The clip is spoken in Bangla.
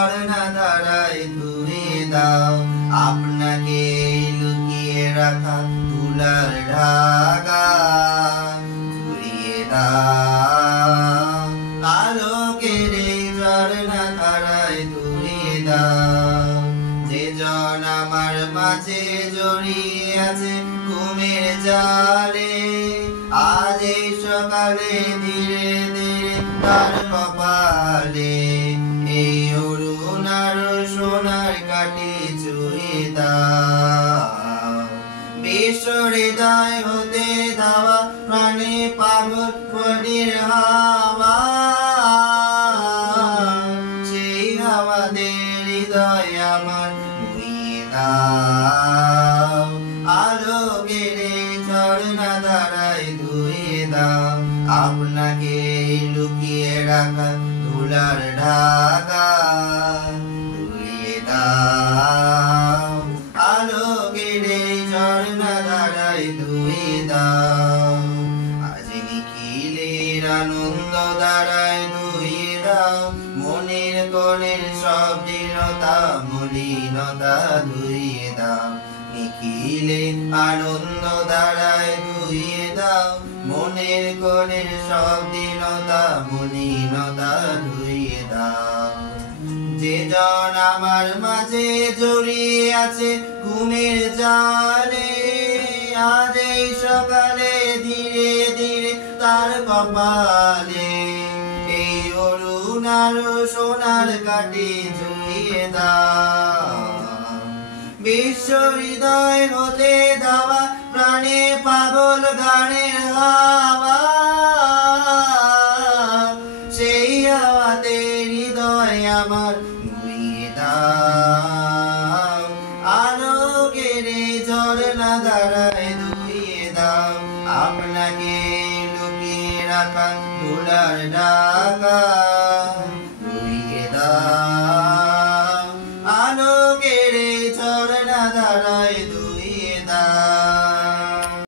ঝরনা ধারায় ধুয়ে দাও আপনাকে লুকিয়ে রাখা তুলার ঢাকা ধুয়ে দাও আলোকের এই ঝরনা ধারায় ধুয়ে দাও যে জন আমার মাঝে জড়িয়ে আছে ঘুমের জালে আজ এই সকালে ধীরে ধীরে তার কপালে এই অরুণার সোনার কাটি চুয়ে দাও বিশ্ব হৃদয় হতে দেওয়া প্রাণে পাগল ফণির হাওয়া সেই হাওয়াদের হৃদয় আমার মুইয়ে দাও আলোকের ঝরনা ধারায় ধুয়ে দাও আপনাকে লুকিয়ে রাখা তুলার ঢাকা ধুয়ে দাও আলোকের ঝরনা ধারায় ধুয়ে দাও আজ নিখিলের আনন্দ ধারায় ধুয়ে দাও মনের কোণের সব দৃঢ়তা মলিনতা ধুয়ে দাও নিখিলের আনন্দ ধারায় ধুয়ে দাও মনের কোণের সব দীনতা মলিনতা ধুয়ে দাও যে জন আমার মাঝে জড়িয়ে আছে ঘুমের জালে আজ এই সকালে ধীরে ধীরে তার কপালে এই অরুণার সোনার কাটি ধুয়ে দাও বিশ্ব হৃদয় হতে দেওয়া প্রাণে পাগল গানের হাওয়া সেই হাওয়াতে হৃদয় আমার মুইয়ে দাও আলোকের ঝরনা ধারায় ধুয়ে দাও আপনাকে লুকিয়ে রাখা তুলার ঢাকা ধুয়ে দাও